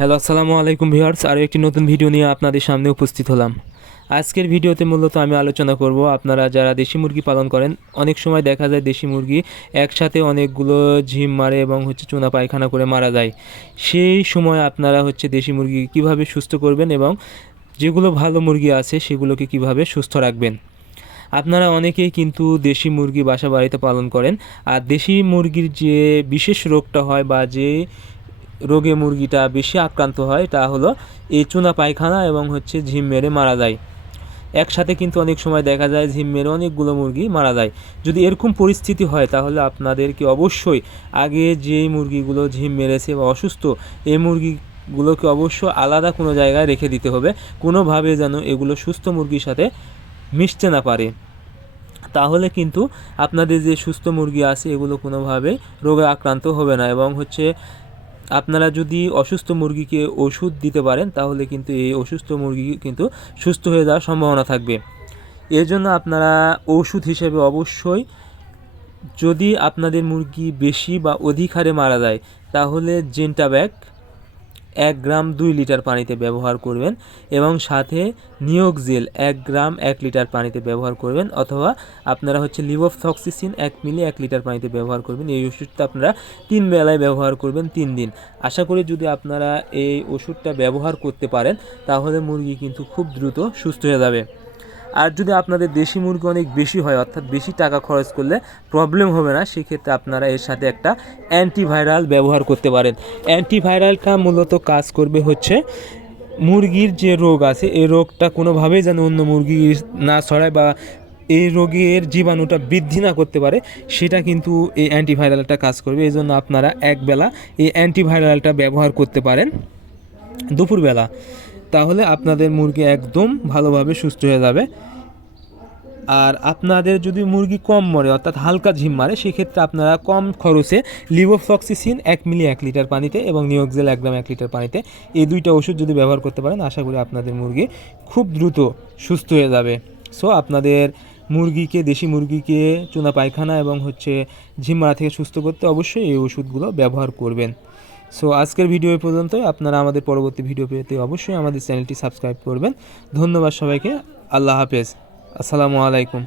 Hello, আসসালামু আলাইকুম viewers. আরও একটি নতুন ভিডিও নিয়ে আপনাদের সামনে উপস্থিত হলাম। আজকের ভিডিওতে মূলত আমি আলোচনা করব আপনারা যারা দেশি মুরগি পালন করেন, অনেক সময় দেখা যায় দেশি মুরগি একসাথে অনেকগুলো ঝিম মারে এবং হচ্ছে চুনা পায়খানা করে মারা যায়। সেই সময় আপনারা হচ্ছে দেশি মুরগি কীভাবে সুস্থ করবেন এবং যেগুলো ভালো মুরগি আছে সেগুলোকে কীভাবে সুস্থ রাখবেন। আপনারা অনেকেই কিন্তু দেশি মুরগি বাসা বাড়িতে পালন করেন। আর দেশি মুরগির যে বিশেষ রোগটা হয় বা যে রোগে মুরগিটা বেশি আক্রান্ত হয়, তা হলো এই চুনা পায়খানা এবং হচ্ছে ঝিম মেরে মারা যায়। একসাথে কিন্তু অনেক সময় দেখা যায় ঝিম মেরে অনেকগুলো মুরগি মারা যায়। যদি এরকম পরিস্থিতি হয়, তাহলে আপনাদেরকে অবশ্যই আগে যেই মুরগিগুলো ঝিম মেরেছে বা অসুস্থ, এই মুরগিগুলোকে অবশ্য আলাদা কোনো জায়গায় রেখে দিতে হবে। কোনোভাবে যেন এগুলো সুস্থ মুরগির সাথে মিশতে না পারে। তাহলে কিন্তু আপনাদের যে সুস্থ মুরগি আছে, এগুলো কোনোভাবে রোগে আক্রান্ত হবে না এবং হচ্ছে আপনারা যদি অসুস্থ মুরগিকে ওষুধ দিতে পারেন, তাহলে কিন্তু এই অসুস্থ মুরগি কিন্তু সুস্থ হয়ে যাওয়ার সম্ভাবনা থাকবে। এর জন্য আপনারা ওষুধ হিসেবে অবশ্যই যদি আপনাদের মুরগি বেশি বা অধিক হারে মারা যায়, তাহলে জেন্টাব্যাক এক গ্রাম দুই লিটার পানিতে ব্যবহার করবেন এবং সাথে নিয়োগ জেল এক গ্রাম এক লিটার পানিতে ব্যবহার করবেন অথবা আপনারা হচ্ছে লিভোফথক্সিসিন এক মিলি এক লিটার পানিতে ব্যবহার করবেন। এই ওষুধটা আপনারা তিন বেলায় ব্যবহার করবেন তিন দিন। আশা করি যদি আপনারা এই ওষুধটা ব্যবহার করতে পারেন, তাহলে মুরগি কিন্তু খুব দ্রুত সুস্থ হয়ে যাবে। আর যদি আপনাদের দেশি মুরগি অনেক বেশি হয়, অর্থাৎ বেশি টাকা খরচ করলে প্রবলেম হবে না, সেক্ষেত্রে আপনারা এর সাথে একটা অ্যান্টিভাইরাল ব্যবহার করতে পারেন। অ্যান্টিভাইরালটা মূলত কাজ করবে হচ্ছে মুরগির যে রোগ আছে, এই রোগটা কোনোভাবেই যেন অন্য মুরগি না ছড়ায় বা এই রোগের জীবাণুটা বৃদ্ধি না করতে পারে, সেটা কিন্তু এই অ্যান্টিভাইরালটা কাজ করবে। এই জন্য আপনারা একবেলা এই অ্যান্টিভাইরালটা ব্যবহার করতে পারেন। দুপুরবেলা তাহলে আপনাদের মুরগি একদম ভালোভাবে সুস্থ হয়ে যাবে। আর আপনাদের যদি মুরগি কম মরে, অর্থাৎ হালকা ঝিম মারে, সেক্ষেত্রে আপনারা কম খরচে লিভোফ্লক্সিসিন এক মিলি এক লিটার পানিতে এবং নিয়োগজেল এক গ্রাম এক লিটার পানিতে এই দুইটা ওষুধ যদি ব্যবহার করতে পারেন, আশা করি আপনাদের মুরগি খুব দ্রুত সুস্থ হয়ে যাবে। সো আপনাদের মুরগিকে, দেশি মুরগিকে চুনা পায়খানা এবং হচ্ছে ঝিম মারা থেকে সুস্থ করতে অবশ্যই এই ওষুধগুলো ব্যবহার করবেন। সো আজকের ভিডিও পর্যন্তই। আপনারা আমাদের পরবর্তী ভিডিও পেতে অবশ্যই আমাদের চ্যানেলটি সাবস্ক্রাইব করবেন। ধন্যবাদ সবাইকে। আল্লাহ হাফেজ। আসসালামু আলাইকুম।